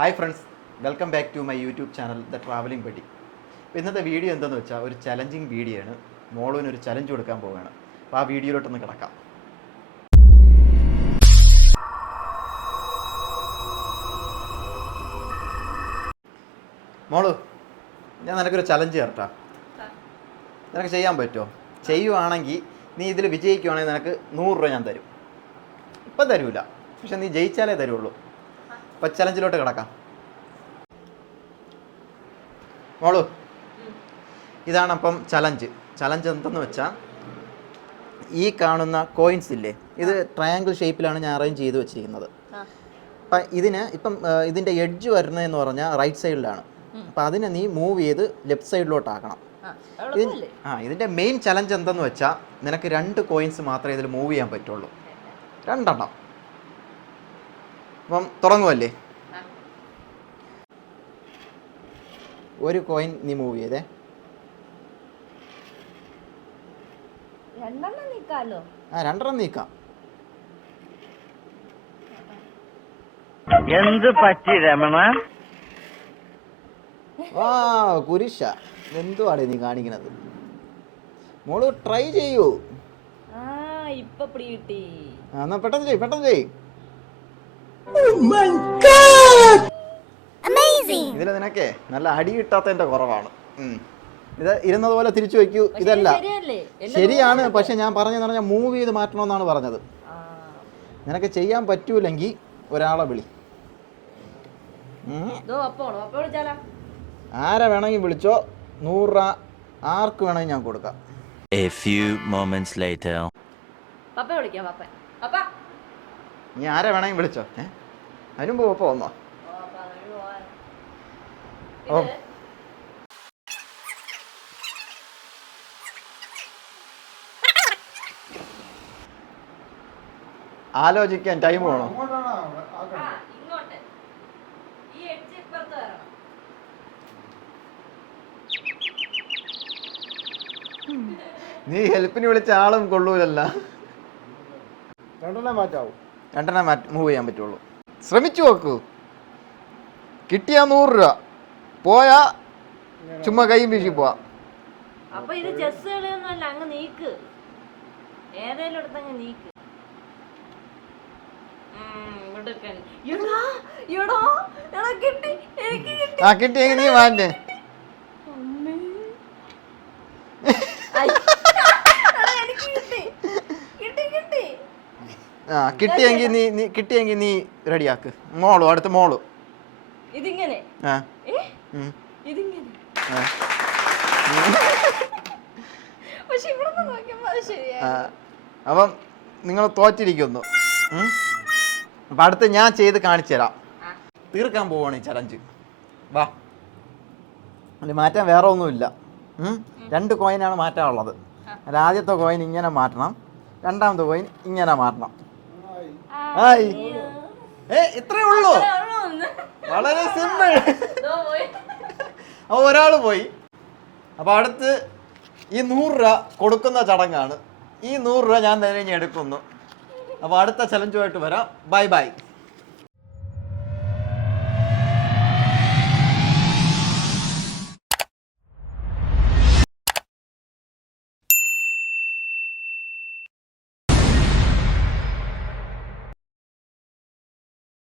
Hi friends, welcome back to my YouTube channel the travelling Petti. അപ്പോൾ ഇന്നത്തെ video എന്താണെന്ന് വെച്ചാൽ ഒരു ചലഞ്ചിങ് വീഡിയോ ആണ്. മോളുവിനൊരു ചലഞ്ച് കൊടുക്കാൻ പോവുകയാണ്. അപ്പോൾ ആ വീഡിയോയിലോട്ടൊന്ന് കിടക്കാം. മോളു, ഞാൻ നിനക്കൊരു ചലഞ്ച് ചേർട്ടാ. നിനക്ക് ചെയ്യാൻ പറ്റുമോ? ചെയ്യുവാണെങ്കിൽ നീ ഇതിൽ വിജയിക്കുവാണെങ്കിൽ നിനക്ക് 100 രൂപ ഞാൻ തരും. ഇപ്പം തരൂല, പക്ഷെ നീ ജയിച്ചാലേ തരുള്ളൂ. അപ്പം ചലഞ്ചിലോട്ട് കിടക്കാം. മോളു, ഇതാണ് അപ്പം ചലഞ്ച് എന്തെന്ന് വെച്ചാൽ ഈ കാണുന്ന കോയിൻസ് ഇല്ലേ, ഇത് ട്രയാങ്കിൾ ഷേപ്പിലാണ് ഞാൻ അറേഞ്ച് ചെയ്ത് വെച്ചിരിക്കുന്നത്. അപ്പം ഇതിൻ്റെ എഡ്ജ് വരുന്നതെന്ന് പറഞ്ഞാൽ റൈറ്റ് സൈഡിലാണ്. അപ്പം അതിനെ നീ മൂവ് ചെയ്ത് ലെഫ്റ്റ് സൈഡിലോട്ടാക്കണം. ഇതിൻ്റെ മെയിൻ ചലഞ്ച് എന്തെന്ന് വെച്ചാൽ നിനക്ക് 2 കോയിൻസ് മാത്രമേ ഇതിൽ മൂവ് ചെയ്യാൻ പറ്റുള്ളൂ. 2 എണ്ണം. അപ്പം തുടങ്ങുമല്ലേ? ഒരു കോയിൻ നീ മൂവ് ചെയ്തേ. 2 നീക്കാം. എന്ത് പറ്റി രമണ? കുരിശ, എന്തുവാണ് നീ കാണിക്കണത്? മോള് ട്രൈ ചെയ്യൂ. എന്നാ പെട്ടെന്ന് ചെയ്. ഇതില് നിനക്കേ നല്ല അടി കിട്ടാത്തതിന്റെ കുറവാണ്. ഇത് ഇരുന്നത് പോലെ തിരിച്ചു വയ്ക്കൂ. ഇതല്ല ശരിയാണ്, പക്ഷെ ഞാൻ പറഞ്ഞതെന്ന് പറഞ്ഞാൽ മൂവ് ചെയ്ത് മാറ്റണമെന്നാണ് പറഞ്ഞത്. നിനക്ക് ചെയ്യാൻ പറ്റൂലെങ്കിൽ ഒരാളെ വിളി. ആരെ വേണമെങ്കിൽ വിളിച്ചോ. 100 രൂപ ആർക്ക് വേണമെങ്കിൽ ഞാൻ കൊടുക്കാം. A few moments later. നീ ആരെ വേണമെങ്കിൽ വിളിച്ചോ. അതിന് മുമ്പ് പപ്പ വന്നോ? ഓ, ആലോചിക്കാൻ ടൈം വേണോ? നീ ഹെൽപ്പിന് വിളിച്ച ആളും കൊള്ളൂലല്ല. 2 മൂവ് ചെയ്യാൻ പറ്റുള്ളൂ. ശ്രമിച്ചു നോക്കൂ. കിട്ടിയാ 100 രൂപ, പോയാ ചുമ്മാ കൈയും വീശി പോവാ. അപ്പൊ ഇത് ചെസ് കളിയൊന്നുമല്ല, അങ്ങ് നീക്ക്. ഏതേലും എടുത്തങ്ങ് നീക്ക്. കിട്ടിയെങ്കിൽ നീ വാങ്ങേ. കിട്ടിയെങ്കിൽ നീ റെഡിയാക്ക്. അടുത്ത മോള് ഇതിങ്ങനെ. അപ്പം നിങ്ങൾ തോറ്റിരിക്കുന്നു. അപ്പം അടുത്ത് ഞാൻ ചെയ്ത് കാണിച്ചു തരാം. തീർക്കാൻ പോവാണ് ഈ ചലഞ്ച്. വാ, അതിൽ മാറ്റാൻ വേറെ ഒന്നുമില്ല. 2 കോയിനാണ് മാറ്റാനുള്ളത്. അതിൽ ആദ്യത്തെ കോയിൻ ഇങ്ങനെ മാറ്റണം, 2ാമത്തെ കോയിൻ ഇങ്ങനെ മാറ്റണം. ഇത്രേ ഉള്ളൂ, വളരെ സിമ്പിൾ. അപ്പോൾ ഒരാൾ പോയി. അപ്പോൾ അടുത്ത് ഈ 100 രൂപ കൊടുക്കുന്ന ചടങ്ങാണ്. ഈ 100 രൂപ ഞാൻ തന്നെ എടുക്കുന്നു. അപ്പോൾ അടുത്ത ചലഞ്ചുമായിട്ട് വരാം. ബൈ.